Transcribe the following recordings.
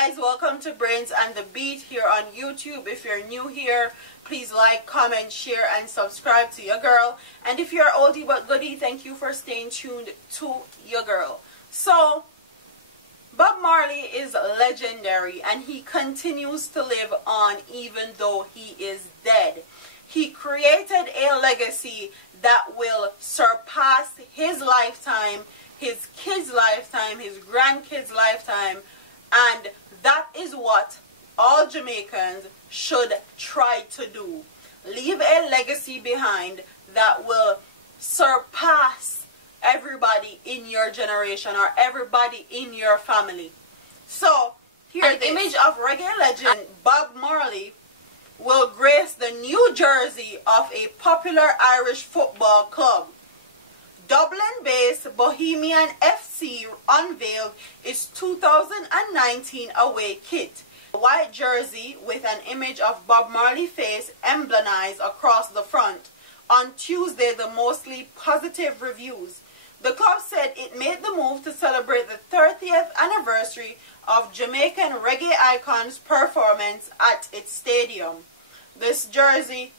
guys, welcome to Brains and the Beat here on YouTube. If you're new here, please like, comment, share, and subscribe to your girl. And if you're oldie but goodie, thank you for staying tuned to your girl. So, Bob Marley is legendary and he continues to live on even though he is dead. He created a legacy that will surpass his lifetime, his kids' lifetime, his grandkids' lifetime, and that is what all Jamaicans should try to do. Leave a legacy behind that will surpass everybody in your generation or everybody in your family. So, here an image of reggae legend Bob Marley will grace the new jersey of a popular Irish football club. Dublin-based Bohemian FC unveiled its 2019 away kit. A white jersey with an image of Bob Marley's face emblemized across the front. On Tuesday, the mostly positive reviews. The club said it made the move to celebrate the 30th anniversary of Jamaican reggae icon's performance at its stadium. This jersey,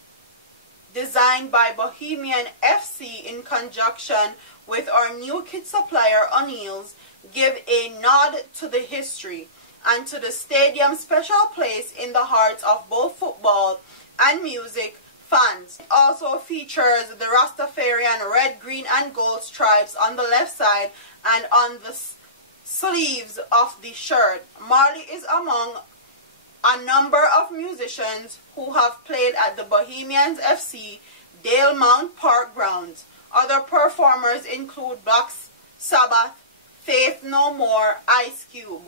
designed by Bohemian FC in conjunction with our new kit supplier O'Neill's, give a nod to the history and to the stadium's special place in the hearts of both football and music fans. It also features the Rastafarian red, green and gold stripes on the left side and on the sleeves of the shirt. Marley is among a number of musicians who have played at the Bohemians FC Dale Mount Park grounds. Other performers include Black Sabbath, Faith No More, Ice Cube.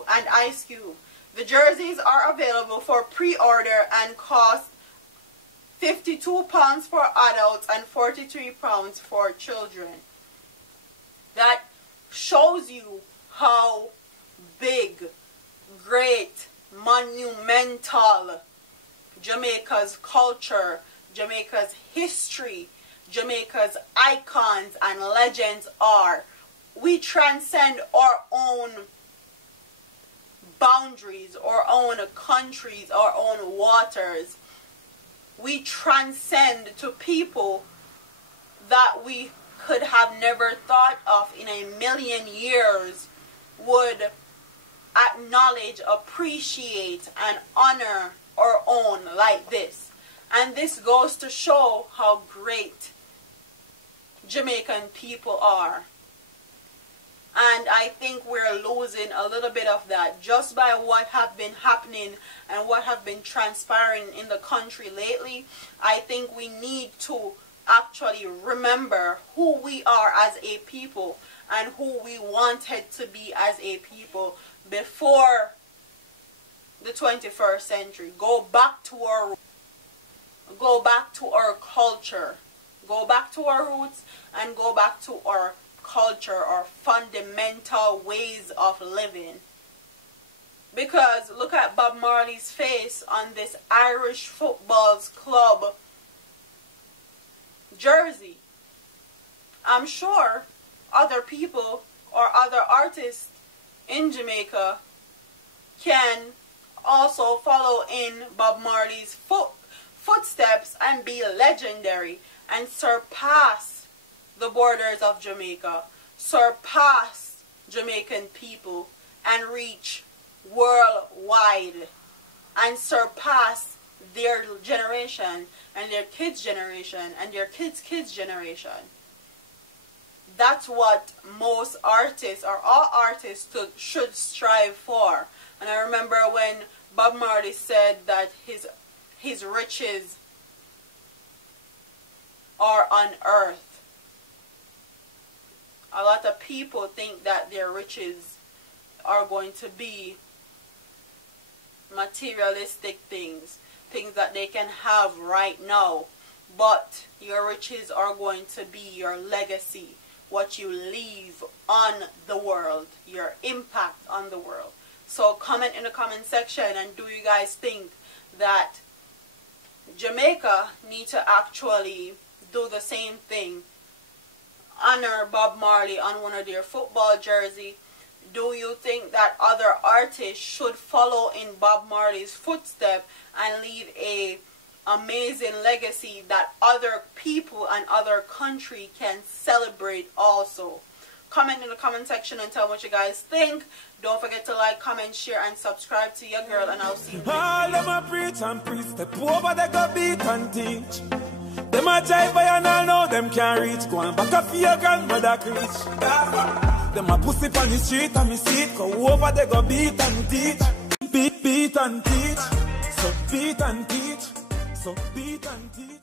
The jerseys are available for pre-order and cost £52 for adults and £43 for children. That shows you how big, great, monumental Jamaica's culture, Jamaica's history, Jamaica's icons and legends are. We transcend our own boundaries, our own countries, our own waters. We transcend to people that we could have never thought of in a million years would acknowledge, appreciate, and honor our own like this. And this goes to show how great Jamaican people are. And I think we're losing a little bit of that just by what have been happening and what have been transpiring in the country lately. I think we need to actually remember who we are as a people and who we wanted to be as a people before the 21st century. Go back to our culture. Go back to our roots and go back to our culture, our fundamental ways of living. Because look at Bob Marley's face on this Irish football club jersey. I'm sure other people or other artists in Jamaica can also follow in Bob Marley's footsteps and be legendary and surpass the borders of Jamaica, surpass Jamaican people and reach worldwide and surpass their generation and their kids' generation and their kids' kids' generation. That's what most artists or all artists should strive for. And I remember when Bob Marley said that his riches are on earth. A lot of people think that their riches are going to be materialistic things, things that they can have right now. But your riches are going to be your legacy, what you leave on the world, your impact on the world. So comment in the comment section, and do you guys think that Jamaica need to actually do the same thing? Honor Bob Marley on one of their football jersey. Do you think that other artists should follow in Bob Marley's footsteps and leave a amazing legacy that other people and other country can celebrate also? Comment in the comment section and tell me what you guys think. Don't forget to like, comment, share, and subscribe to your girl, and I'll see you next all them a preach and preach, step over they go beat and teach. Them a jive by and all know them can't reach. Go on back up for your grandmother preach. Them a pussy on the street and me see it. Go over they go beat and teach. Beat and teach. So beat and teach. So beat and teach.